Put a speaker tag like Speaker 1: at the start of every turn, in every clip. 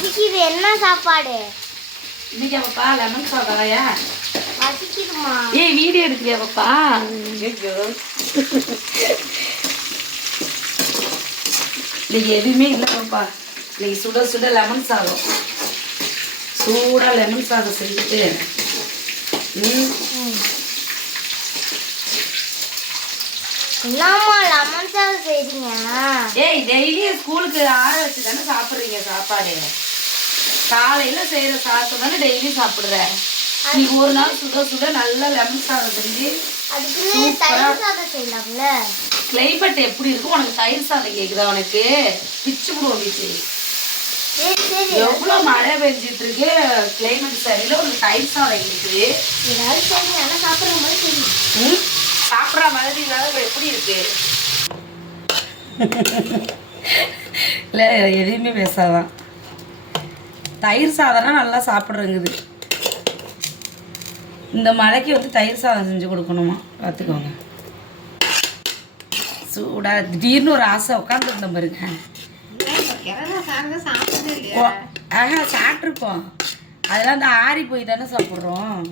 Speaker 1: பசிக்குது என்ன சாப்பாடு?
Speaker 2: இன்னைக்கு பாப்பா லெமன் சாதம்யா
Speaker 1: பசிக்குதுமா
Speaker 2: ஏய் வீடியோ எடுக்கிறியா பாப்பா? இன்னைக்கு எதுவுமே இல்லை பாப்பா. இன்னைக்கு சுட சுட லெமன் சாதம். சூடாக லெமன் சாதம் செஞ்சுட்டு ம்
Speaker 1: என்னம்மா லெமன் சாதம் செய்றீங்க?
Speaker 2: ஏய் டெய்லியும் ஸ்கூலுக்கு ஆற வச்சு தானே சாப்பிட்றீங்க சாப்பாடு. காலையில் செய்கிற சாதத்தை தானே டெய்லி சாப்பிட்ற. இன்னைக்கு ஒரு நாள் சுட சுட நல்லா லெமன் சாதம் செஞ்சு
Speaker 1: தயிர் சாதம் செய்யலாம்ல?
Speaker 2: கிளைமேட் எப்படி இருக்கும் உனக்கு தயிர் சாதம் கேக்குதா உனக்கு? பிச்சு விடுவோம் பிச்சு. எவ்வளவு மழை பெஞ்சிட்டு இருக்கு? கிளைமேட் சரியில்லை உனக்கு தயிர் சாதம் இருக்குது
Speaker 1: ஏதாவது சாப்பிட்ற மாதிரி தெரியும்?
Speaker 2: சாப்பிடுற மாதிரி இல்லாத எப்படி இருக்கு? இல்லை எதையுமே பேசாதான் தயிர் சாதம்னா நல்லா சாப்பிட்றங்குது. இந்த மழைக்கு வந்து தயிர் சாதம் செஞ்சு கொடுக்கணுமா? பார்த்துக்கோங்க. சூடா திடீர்னு ஒரு ஆசை உட்காந்துருந்தேன் பாருங்க. ஆஹா சாப்பிட்ருக்கோம். அதெல்லாம் இந்த ஆறி போய் தானே சாப்பிட்றோம்.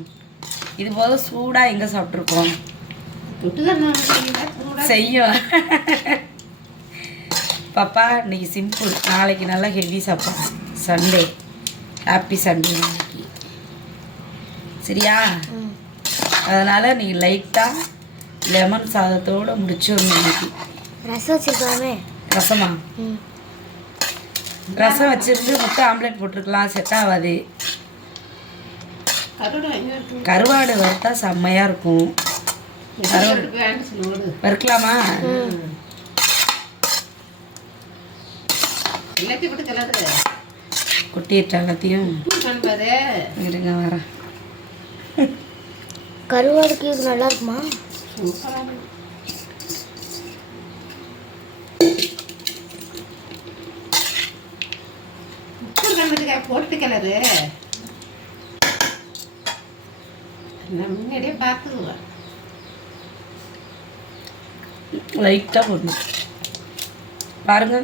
Speaker 2: இது போல சூடாக எங்கே சாப்பிட்ருக்கோம்? செய்யும். பாப்பா இன்னைக்கு சிம்பிள் நாளைக்கு நல்லா ஹெவி சாப்பிடும் சண்டே ஹாப்பி சண்டே நாளைக்கு சரியா? அதனால் நீ லைட்டாக லெமன் சாதத்தோடு முடிச்சிடணும் இன்னைக்கு.
Speaker 1: ரசம் வச்சிருக்கலாமே.
Speaker 2: ரசமா?
Speaker 1: ம்.
Speaker 2: ரசம் வச்சிருந்து முட்டை ஆம்லேட் போட்டிருக்கலாம். செட் ஆகாது. கருவாடு வறுத்தா செம்மையாக இருக்கும். வறுக்கலாமா? கொட்டிட்டு எல்லாத்தையும். இருங்க வரேன்.
Speaker 1: கருவாடுக்கு இது நல்லா இருக்குமா?
Speaker 3: போட்டு கிளறு. நான் முன்னாடியே பார்த்துக்குவேன்
Speaker 2: லைட்டாக போடணும் பாருங்க.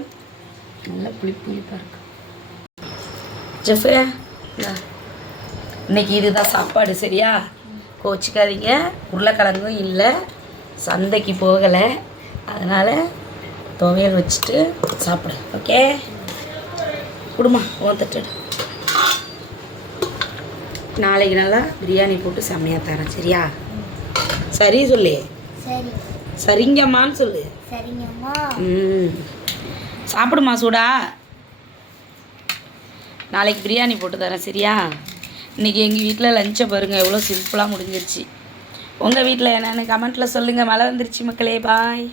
Speaker 2: நல்லா புளி புளிப்பாக இருக்கு. ஜெஃபே இந்தா. இன்னைக்கு இதுதான் சாப்பாடு சரியா? கோச்சிக்காதீங்க. உருளைக்கிழங்கும் இல்லை. சந்தைக்கு போகலை. அதனால் துவையல் வச்சுட்டு சாப்பிடு. ஓகே? கொடுமா உன் தட்டு நாளைக்கு நல்லா பிரியாணி போட்டு செம்மையாக தரேன் சரியா? சரி சொல்லு.
Speaker 1: சரி.
Speaker 2: சரிங்கம்மான்னு சொல்லு.
Speaker 1: சரிங்கம்மா.
Speaker 2: ம். சாப்பிடுமா சூடா? நாளைக்கு பிரியாணி போட்டு தரேன் சரியா? இன்றைக்கி எங்கள் வீட்டில் லஞ்சை பாருங்கள் எவ்வளோ சிம்பிளாக முடிஞ்சிருச்சு. உங்கள் வீட்டில் என்னென்னு கமெண்ட்டில் சொல்லுங்கள் மழை வந்துருச்சு மக்களே பாய்